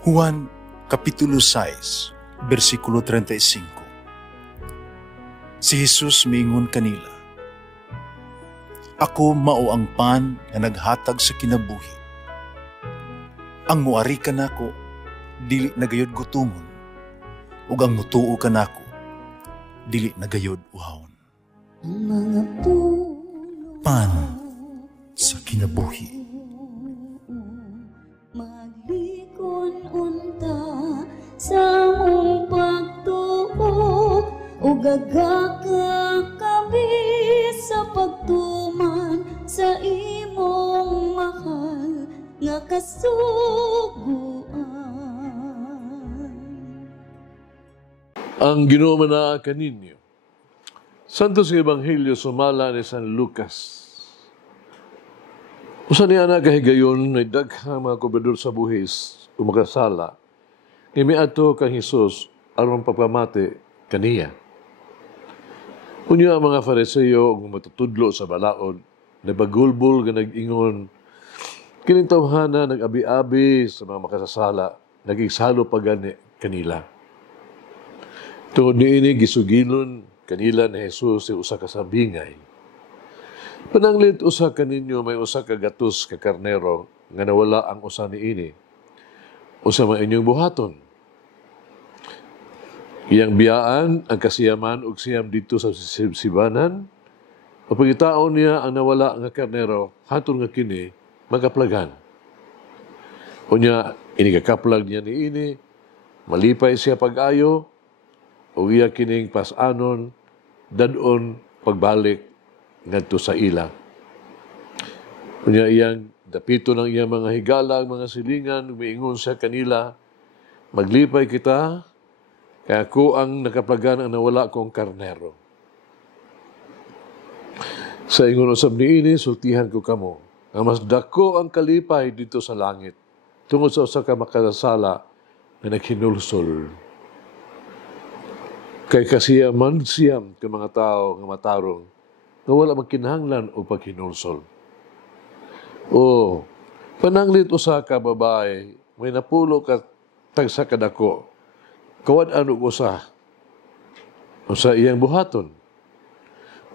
Juan Kapitulo 6, versikulo 35. Si Jesus miingon kanila, "Ako mao ang pan nga naghatag sa kinabuhi. Ang muari kanako dili nagayod gutomon, ug ang mutuo kanako dili nagayod uhawon." Pan sa kinabuhi. Unta sa mong pagtuo o gagakakabi sa pagtuman sa imong mahal nga kasuguan. Ang Ginoo manaa kaninyo. Santo sa Ebanghelyo sumala ni San Lucas. Usa niya na kahigayon na daghang mga kubador sa buhis o makasala, imiadto kang Hesus aron pagpamati kaniya. Unya ang mga Fariseo ug matutudlo sa balaod, nabagulbol nga nag-ingon, kining tawhana nag-abi-abi sa mga makasasala, nagigsalo pa gani kanila. Tungod niini gisugilon kanila ni Hesus sa usa ka sambingay. Pananglit usa kaninyo may usa ka gatos ka karnero nga nawala ang usa niini. Usa man inyong buhaton. Iyang biyaan ang kasiyaman ug siyam dito sa sibanan. O pagitaon niya ang nawala nga karnero hatun nga kini magaplagan. Unya inikakaplag niya niini, malipay siya pag-ayo o iya kining pas-anon dadon pagbalik ngadto sa ila. Unya iyang dapito ng iyang mga higala, mga silingan, umiingon sa kanila, maglipay kita, kaya ako ang nakaplagan ang nawala kong karnero. Sa ingon usab niini, sultihan ko kamo, nga mas dako ang kalipay dito sa langit, tungod sa usa ka makasasala na naghinulsol. Kay kasiyaman siyam ka mga tao nga matarong, nga wala magkinahanglan o paghinulsol. O, pananglit usa ka babae, may napulo ka tagsa kadako, kawad ano usa, usa iyang buhaton.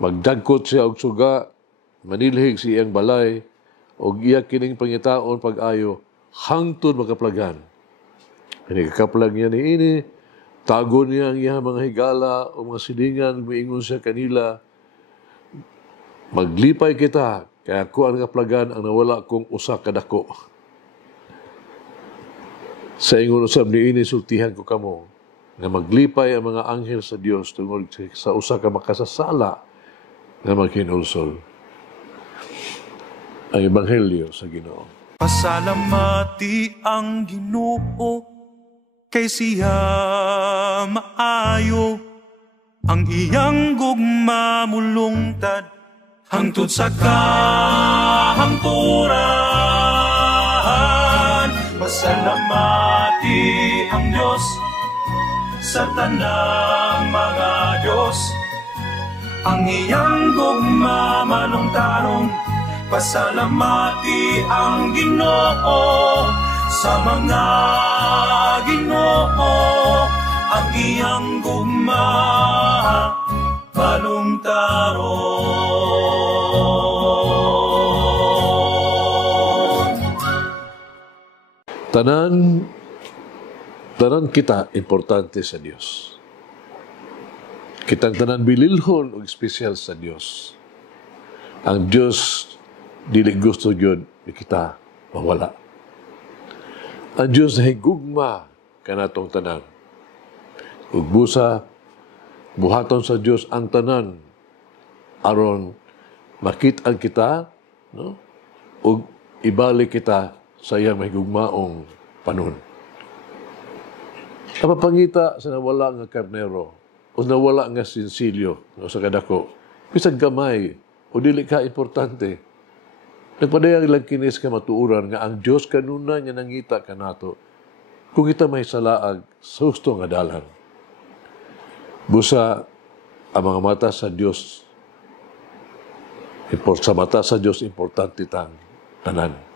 Magdagkot siya og suga, manilhig si iyang balay, og iya kining pangitaon pag-ayo, hangtod makaplagan. Inikakaplag niya niini, tago niya ang iyang mga higala o mga silingan, miingon siya kanila, maglipay kita, kaya ako ang kaplagan ang nawala kong usa kadako. Sa ingon usab niini sultihan ko kamo, nga maglipay ang mga anghel sa Dios tungod sa usa ka makasasala nga maghinulsol. Ang Ebanghelyo sa Ginoo. Pasalamati ang Ginoo, kay siya maayo, ang iyang gugma mulungtad, hangtod sa kahangturan. Pasalamati ang Diyos sa tanang mga Diyos, ang iyang gugma malungtarong. Pasalamati ang Ginoo sa mga Ginoo, ang iyang gugma malungtaron. Tanan kita importante sa Dios. Kitang tanan bililhon o espesyal sa Dios. Ang Dios dili gusto gyud kita mawala. Ang Dios higugma kanatong tanan. Ug busa buhaton sa Dios ang tanan aron makit-an kita, no? Ug ibalik kita sa iyang mahigugmaong panon. Kapapangita sa nawala nga karnero o nawala nga sinsilyo no, sa kadako, bisag gamay o dili ka importante. Nagpadayang lang kinis ka matuuran nga ang Diyos kanuna niya nangita ka nato kung kita may salaag sa husto nga dalan. Busa ang mga mata sa Diyos, sa mata sa Diyos, importante tang tanan.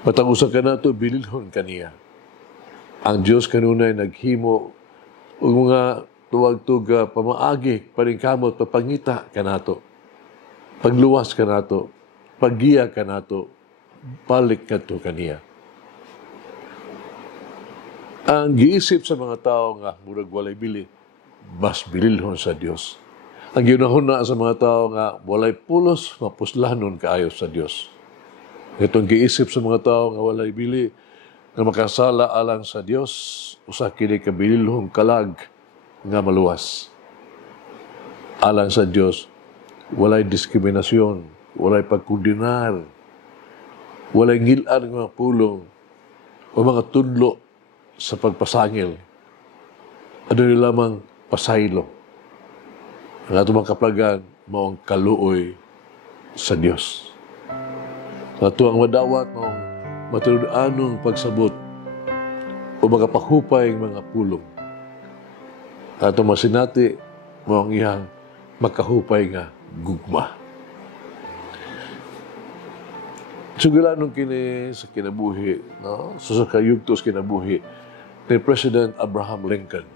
Matang usa ka na ito, bililhon kaniya. Ang Diyos kanunay naghimo ug mga tuwag-tuga pamaagi, paningkamot, papangita kanato. Pagluwas kanato, paggiya kanato, balik kadto kaniya. Ang giisip sa mga tao nga murag walay bili, mas bililhon sa Dios. Ang ginahuna sa mga tao nga walay pulos, mapuslanon kaayo sa Dios. Itong giisip sa mga tao nga walay bili, nga makasala alang sa Dios, usa kini kabililhong kalag nga maluwas. Alang sa Dios, walay diskriminasyon, walay pagkundinar, walay ngilan nga mga pulong, o mga tudlo sa pagpasangil. Ano nila lamang pasaylo. Ang ato mga kaplagan, maong kaluoy sa Dios. Ang ato ang madawat, maong matulunanong pagsabot o magapahupay ng mga pulong. Ato masinati, maong iyang makahupay nga gugma. Sugilanong kini sa kinabuhi, no? So sa kayugtos kinabuhi ni President Abraham Lincoln.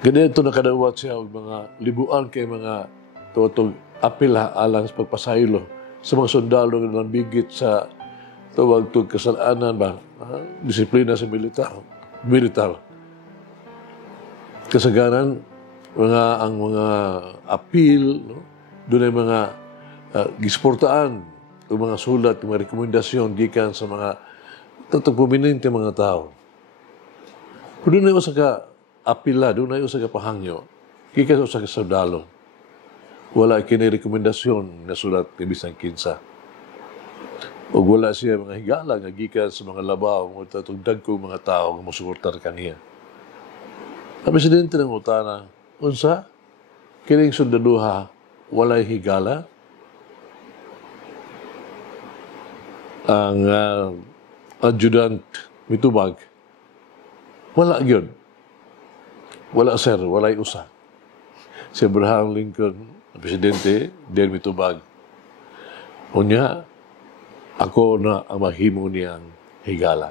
Ganito nakadawat siya og mga libuan kay mga tuwag apila alang sa pagpasaylo sa mga sundalo nga nambigit sa tuwag-tug kasalanan ba, disiplina sa militar. Kasagaran ang mga apil, no? Doon ay mga gisportaan o mga sulat, mga rekomendasyon gikan sa mga prominente mga tao. Kung doon ay usa ka apila, doon ay usa ka pahangyo, gikan sa usa ka sundalo. Wala kini rekomendasyon na sulat ni bisang kinsa. O wala siya mga higala nga gikan sa mga labaw, mga dagkong mga tao nga mosuportar kaniya. Ang presidente ng utana, unsa kining sundaluha walay higala? Ang adjutant mitubag, wala yun. Wala sir, walay usa. Si Abraham Lincoln, ang presidente, din mitubag. Unya, ako na ang mahimo niyang higala.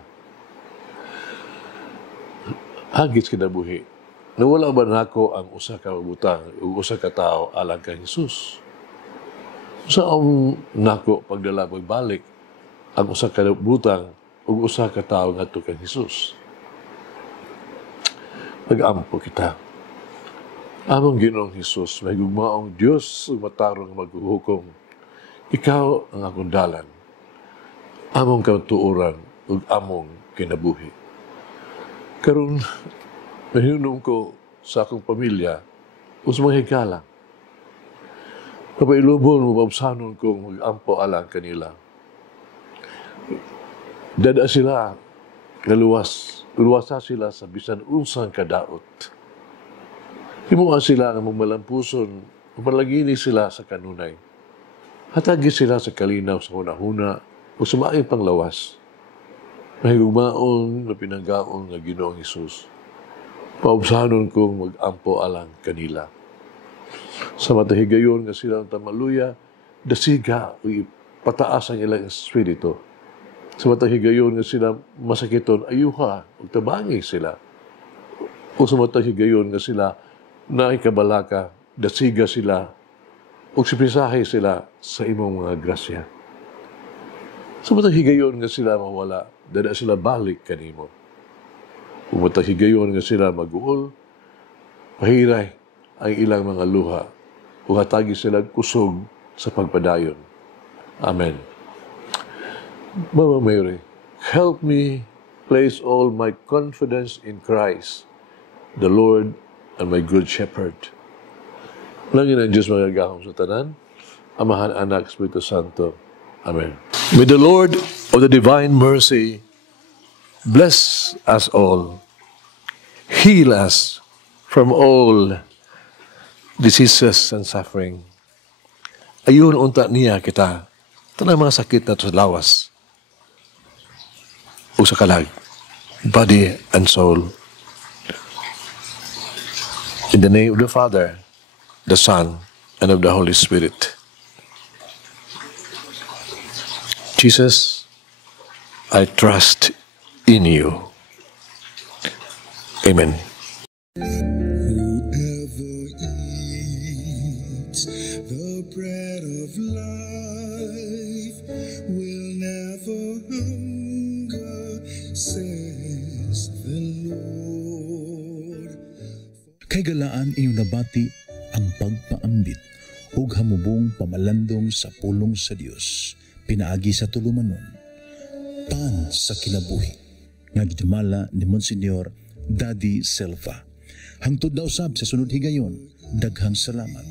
Hagis kinabuhi. Nawala ba nako ang usa ka butang o usa ka tao alang kay Jesus? Sa nako pagdala pagbalik ang usa ka butang o usa ka tao ngadto kay Jesus. Pag-ampo kita. Among Ginoong Jesus, may gugmaong Diyos ug matarong maghuhukom. Ikaw ang akong dalan. Among katuoran ug among kinabuhi. Karon nahinumdum ko sa akong pamilya o sa mga higala. Kapailubon mo babsanon kong mag-ampo alang kanila. Dada sila luwasa sila sa bisan unsang kadaot. Himuha sila ng malampuson, mapalagini sila sa kanunay. Hatagi sila sa kalinaw sa hunahuna o sa maayong panglawas. Mahigugmaon na pinanggaon ng Ginoong Hesus. Paubsahanon kong mag-ampo alang kanila. Sa matahigayon nga silang tamaluya, dasiga o pataas ang ilang espiritu. Sa matahigayon nga sila masakiton, ayuha o tabangi sila. O sa matahigayon nga sila naikabalaka, dasiga sila o sipisahe sila sa imong mga grasya. Sa matahigayon nga sila mawala, dada sila balik kanimo. Kung matahigayon nga sila mag-uol, pahiray ang ilang mga luha o hatagi sila kusog sa pagpadayon. Amen. Mama Mary, help me place all my confidence in Christ, the Lord and my good shepherd. Langin ang Diyos magagahom sa tanan, Amahan, Anak, Espiritu Santo. Amen. May the Lord of the divine mercy bless us all, heal us from all diseases and suffering. Ayun unta niya kita, tanang mga sakit na sa lawas, o sa kalag, body and soul. In the name of the Father, the Son, and of the Holy Spirit. Jesus, I trust in you. Amen. Whoever eats the bread of life will never hunger, says the Lord. Kay galaan inyong nabati ang pagpaambit ug hamubong pamalandong sa pulong sa Dios pinaagi sa tulumanon. Pan sa kinabuhi nga gidumala ni Monsignor Daddy Silva. Hangtod na usab sa sunod higayon, daghang salamat.